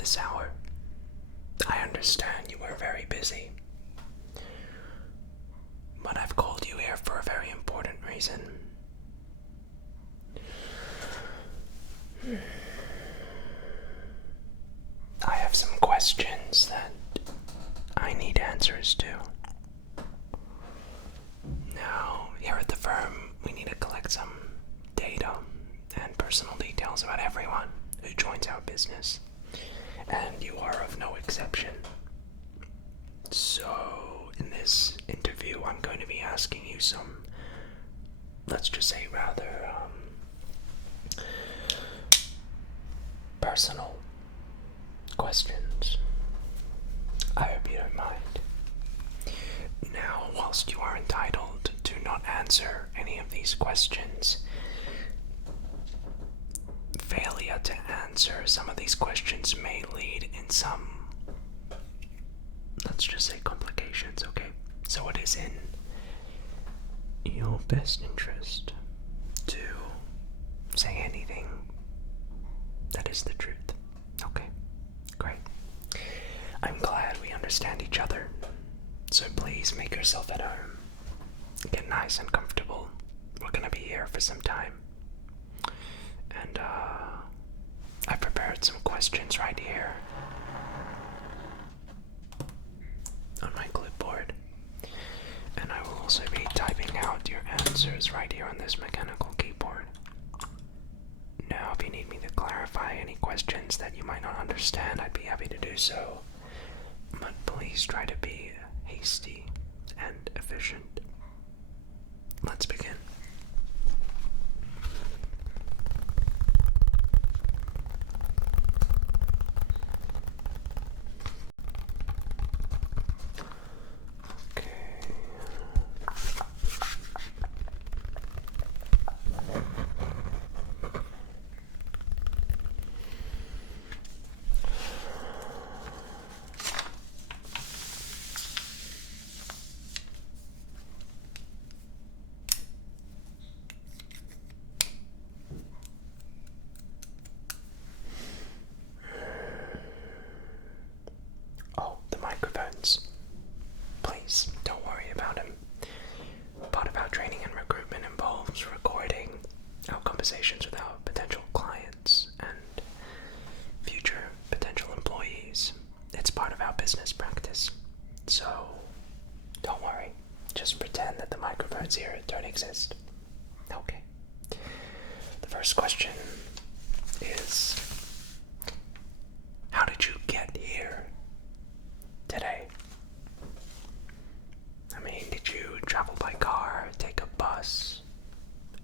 this hour. I understand you were very busy, but I've called you here for a very important reason. I have some questions that I need answers to. Now, here at the firm, we need to collect some data and personal details about everyone who joins our business, and you are of no exception. So, in this interview, I'm going to be asking you some, let's just say, rather personal questions. I hope you don't mind. Now, whilst you are entitled to not answer any of these questions, failure to answer some of these questions may lead in some, let's just say, complications, okay? So it is in your best interest to say anything that is the truth. Okay, great. I'm glad we understand each other. So please make yourself at home. Get nice and comfortable. We're gonna be here for some time. And I prepared some questions right here on my clipboard. And I will also be typing out your answers right here on this mechanical keyboard. Now, if you need me to clarify any questions that you might not understand, I'd be happy to do so. But please try to be hasty and efficient. Let's begin. Microphones. Please don't worry about them. Part of our training and recruitment involves recording our conversations with our potential clients and future potential employees. It's part of our business practice. So don't worry. Just pretend that the microphones here don't exist. Okay. The first question is, how did you get here today? I mean, did you travel by car, take a bus,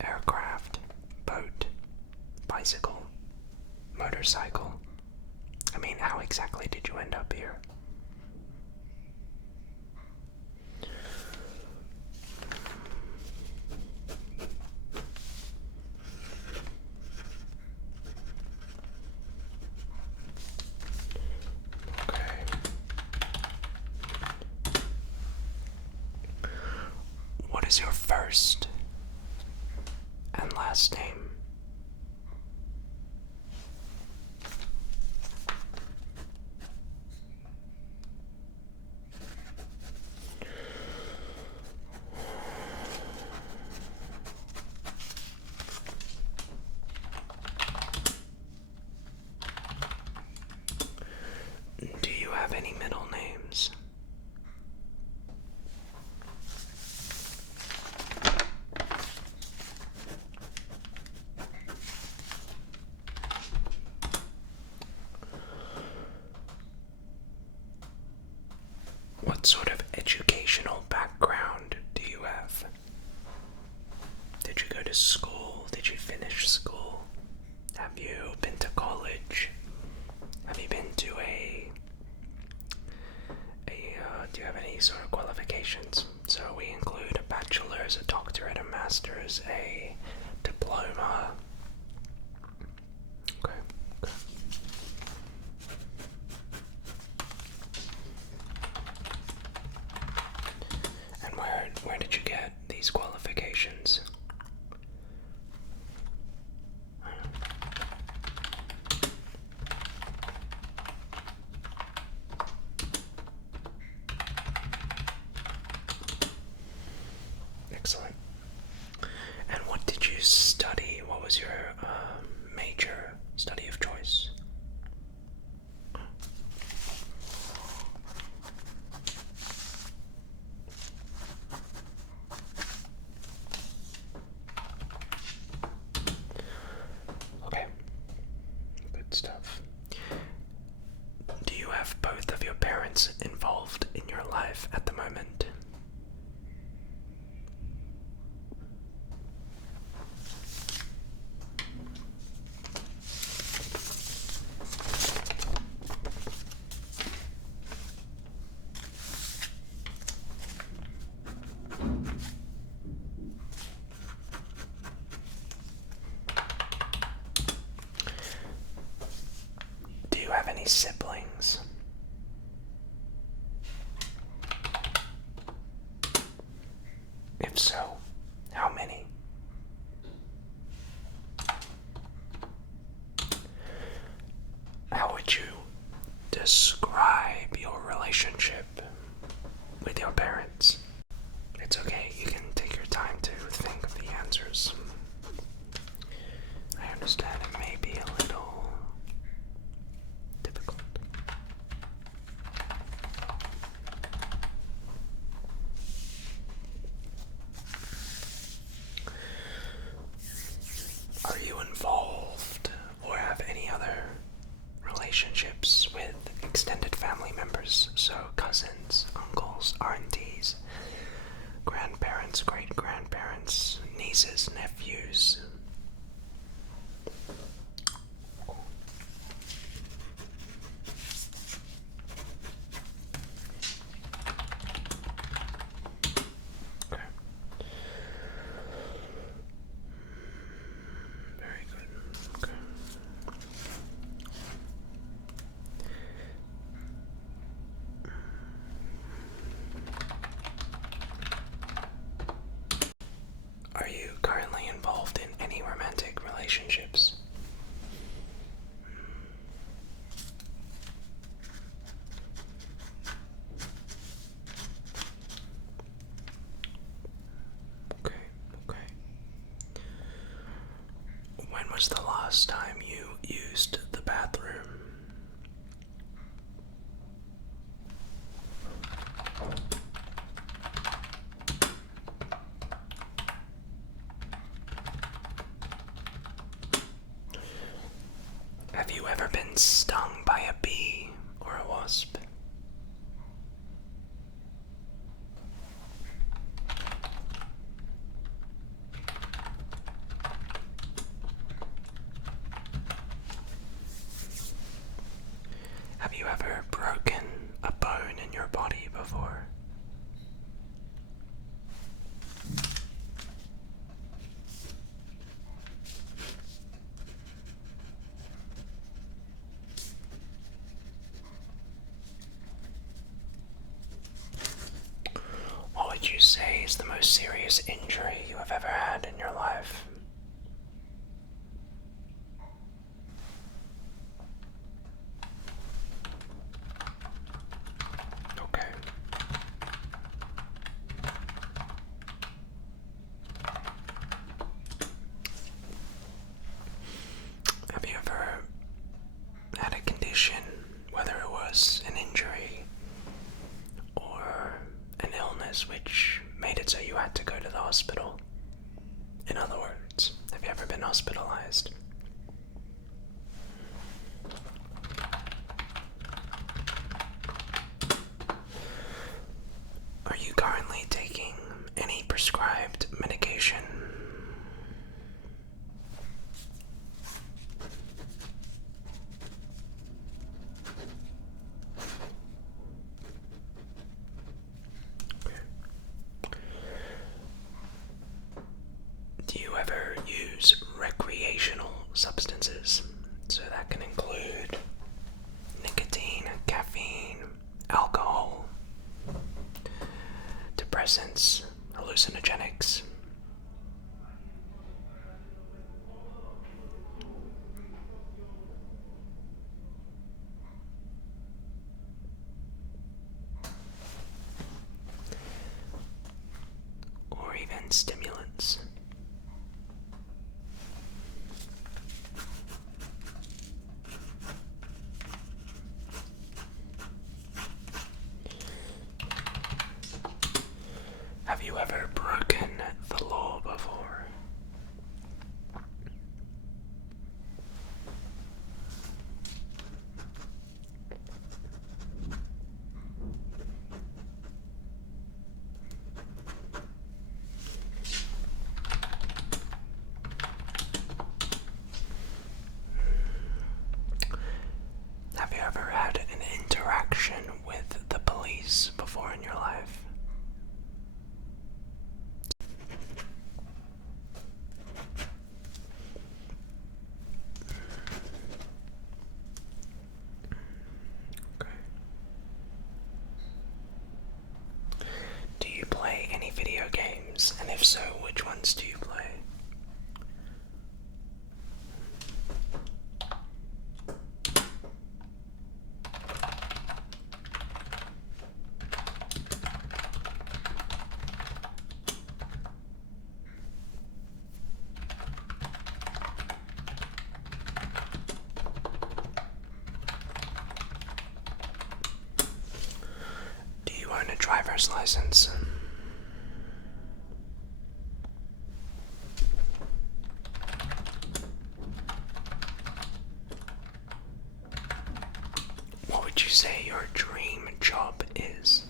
aircraft, boat, bicycle, motorcycle? I mean, how exactly did you end up here? What is your first and last name? Do you have any middle names? What sort of educational background do you have? Did you go to school? Did you finish school? Have you been to college? Have you been to do you have any sort of qualifications? So we include a bachelor's, a doctorate, a master's, a diploma. Okay. And where did you get these qualifications? of your parents involved in your life at the moment? Do you have any siblings? If so, how many? How would you describe your relationship with your parents? It's okay, you can take your time to think of the answers. I understand it may be a little difficult. Are you involved or have any other relationships with extended family members? So cousins, uncles, aunties, grandparents, great-grandparents, nieces, nephews. Okay. Very good. Okay. Are you currently involved in any romantic relationships? Okay, okay. When was the last time you used the bathroom? Have you ever been stung by a bee or a wasp? Have you ever broken a bone in your body before? What would you say is the most serious injury you have ever had in your life? Okay. Have you ever had a condition, whether it was an injury or an illness which made it so you had to go to the hospital? In other words, have you ever been hospitalized? Are you currently taking any prescribed medication? Do you ever use recreational substances? So that can include nicotine, caffeine, alcohol, depressants, hallucinogenics. Or even stimulants. Have you ever broken the law before? before in your life? Okay. Do you play any video games? And if so, which ones do you play? Do you own a driver's license? What would you say your dream job is?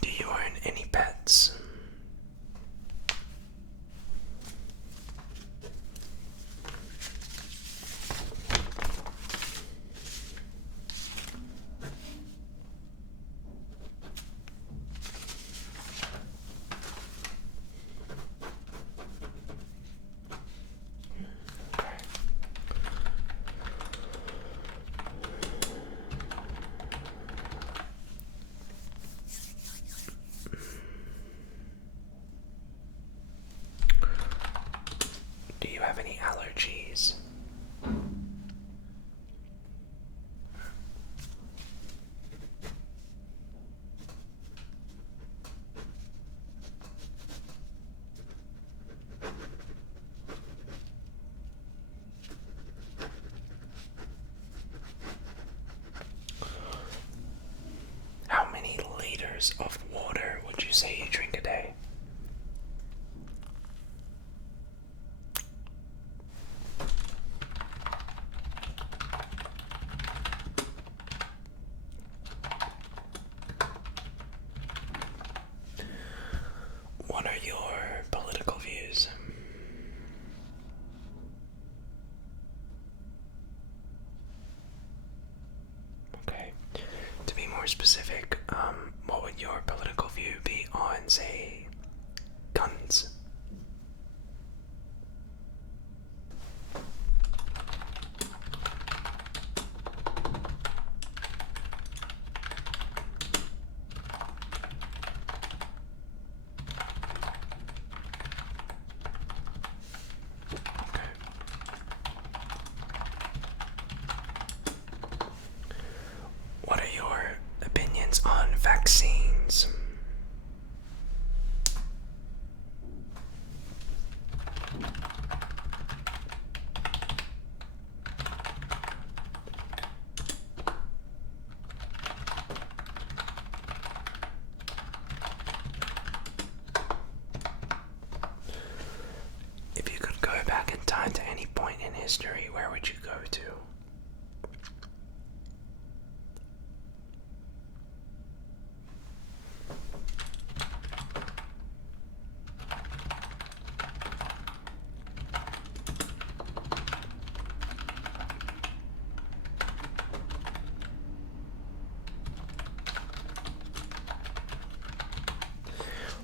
Do you own any pets? Do you have any allergies? How many liters of water would you say you drink a day? What are your political views? Okay. To be more specific, what would your political view be on, say, guns? What are your opinions on vaccines? If you could go back in time to any point in history, where would you go to?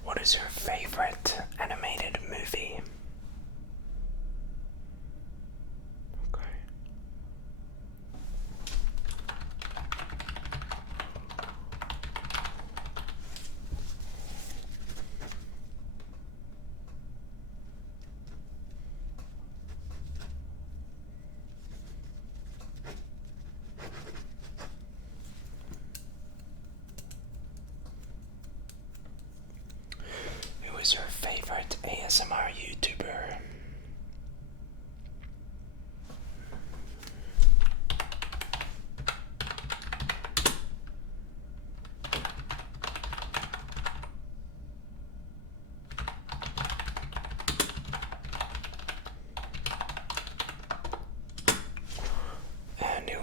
What is your favorite animated movie? Okay.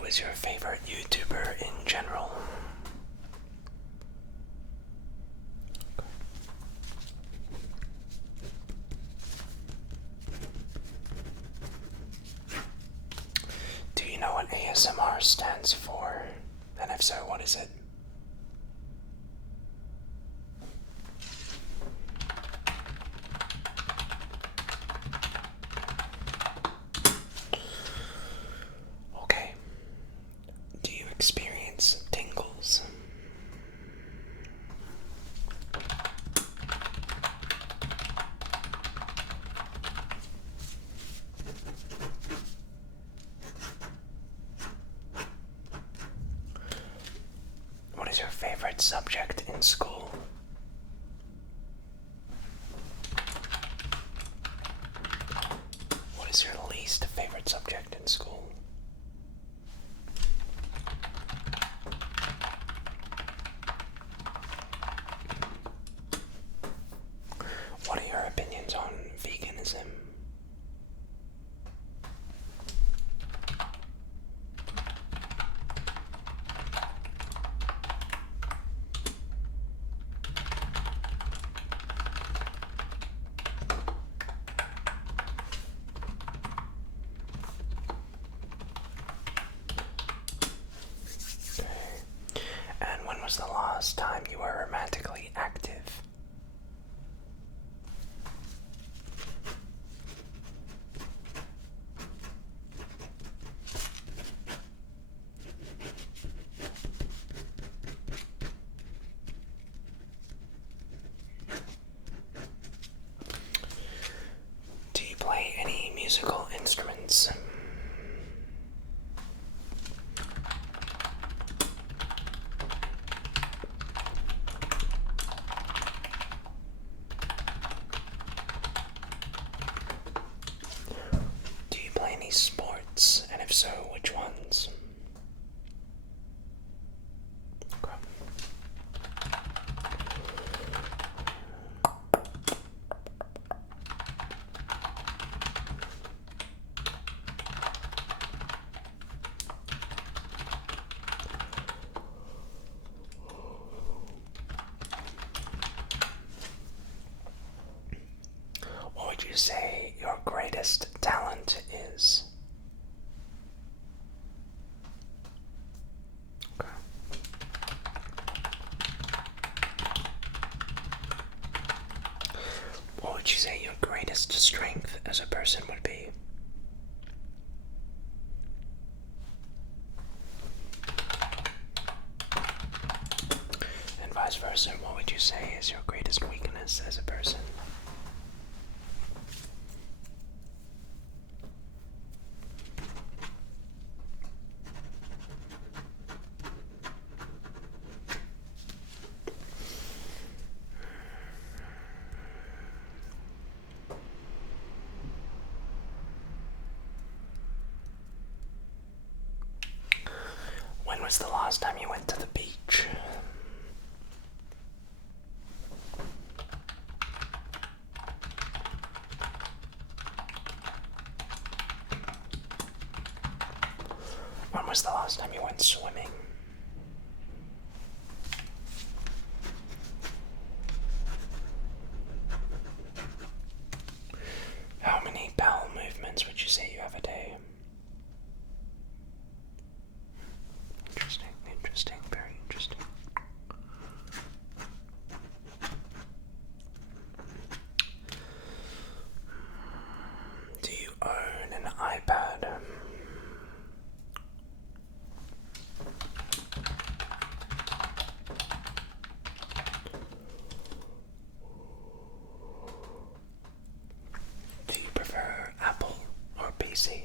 is your favorite YouTuber in general? Do you know what ASMR stands for? And if so, what is it? Okay. Do you experience tingles? What is your favorite subject in school? What is your least favorite subject in school? What are your opinions on veganism? And when was the last time you were romantically active? Do you play any musical instruments? Do you play any sports? And if so, which ones? Okay. What would you say your greatest talent is? Okay. What would you say your greatest strength as a person would be? And vice versa, what would you say is your greatest weakness as a person? When was the last time you went to the beach? When was the last time you went swimming? How many bowel movements would you say you have a day? Interesting, very interesting. Do you own an iPad? Do you prefer Apple or PC?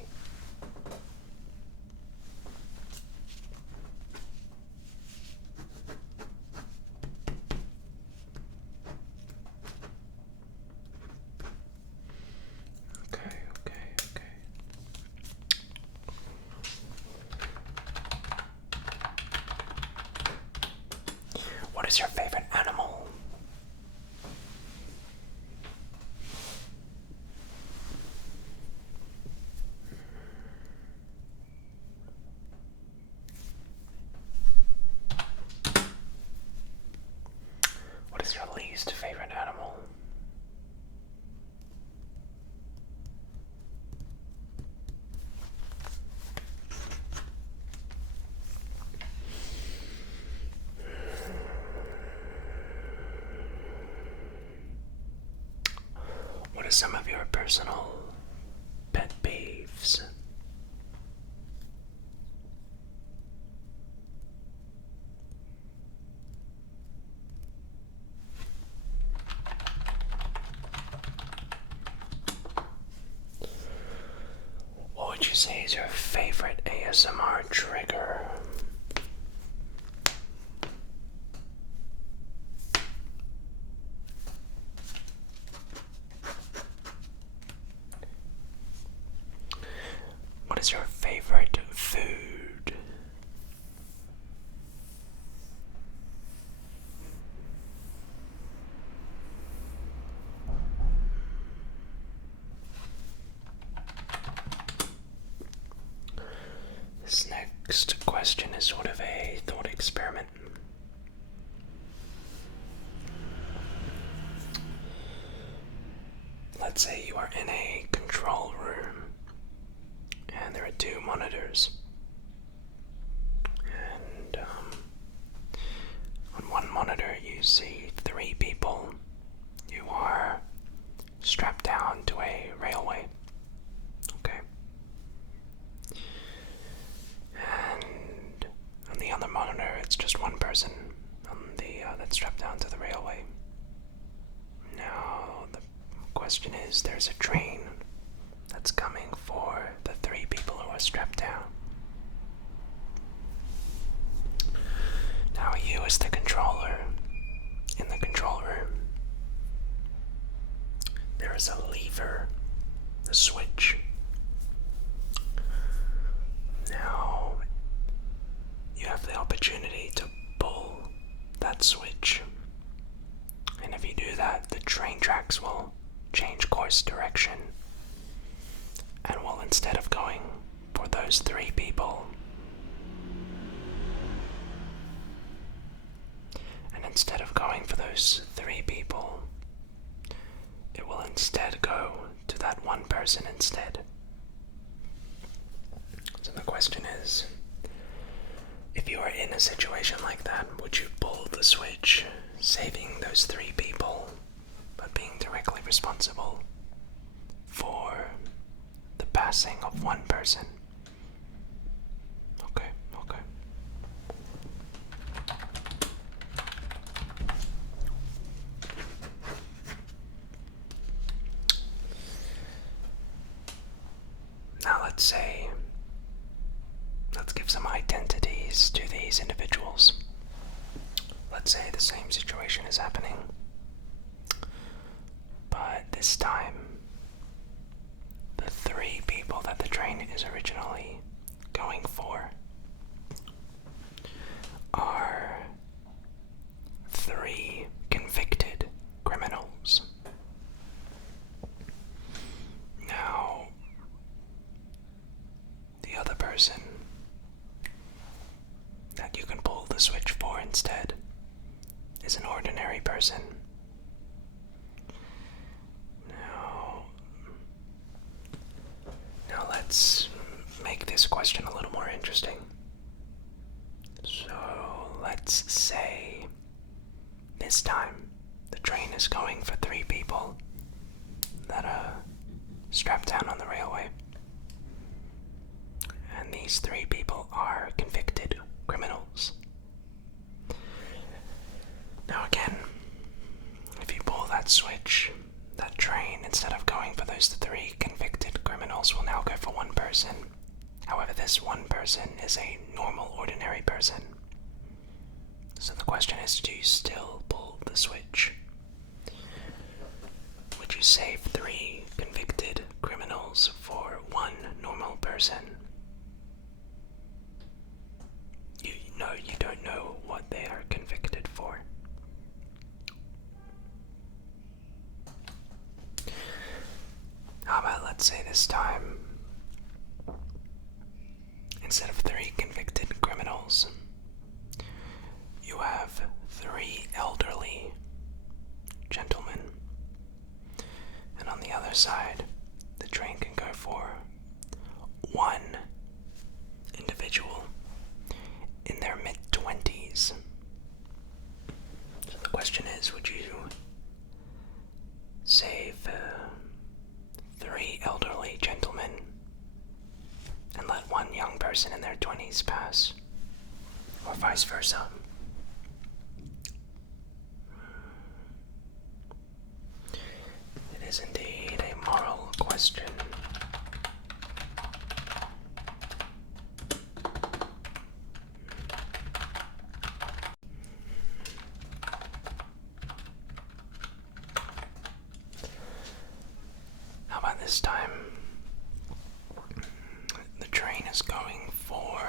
Okay. What is your favorite animal? some of your personal pet peeves? What would you say is your favorite ASMR trigger? What is your favorite food? This next question is sort of a thought experiment. Let's say you are in a control room and there are two monitors. And on one monitor you see three people. You are strapped down to a railway. Okay. And on the other monitor it's just one person that's strapped down to the railway. Now the question is, there's a train that's coming for the three people who are strapped down. Now you as the controller, in the control room, there is a lever, a switch. Now you have the opportunity to pull that switch, and if you do that, the train tracks will change course direction, and will, instead of going for those three people, it will instead go to that one person instead. So the question is, if you are in a situation like that, would you pull the switch, saving those three people, but being directly responsible for the passing of one person? Okay. Now let's give some identities to these individuals. Let's say the same situation is happening, but this time the three people that the train is originally going for are three convicted criminals. Now, the other person that you can pull the switch for instead is an ordinary person. Now let's make this question a little more interesting. So let's say this time the train is going for three people that are strapped down on the railway. And these three people are convicted criminals. Now again, if you pull that switch, that train, instead of going for those three convicted criminals, will now go for one person. However, this one person is a normal, ordinary person. So the question is, do you still pull the switch? Would you save three convicted criminals for one normal person? You don't know what they are convicted for. How about, let's say this time, instead of three convicted criminals, you have three elderly gentlemen, and on the other side, the train can go for one individual in their mid-20s. So the question is, would you save young person in their 20s pass, or vice versa. It is indeed a moral question. How about this time? The train is going for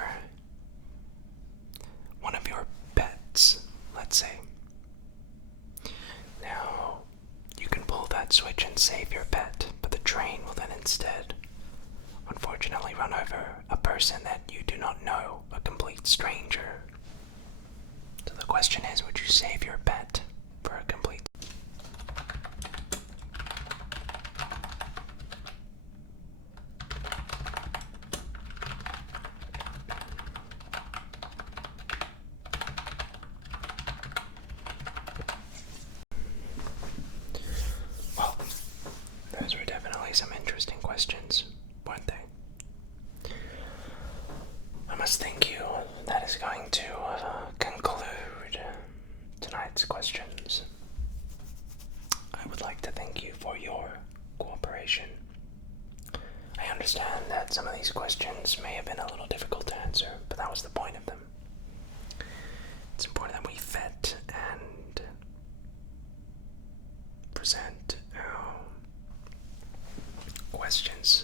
one of your pets, let's say. Now, you can pull that switch and save your pet, but the train will then instead, unfortunately, run over a person that you do not know, a complete stranger. So the question is, would you save your pet for a complete... Well, those were definitely some interesting questions, weren't they? I must thank you. That is going to conclude tonight's questions. I would like to thank you for your cooperation. I understand that some of these questions may have been a little difficult to answer, but that was the point of them. It's important that we vet and present questions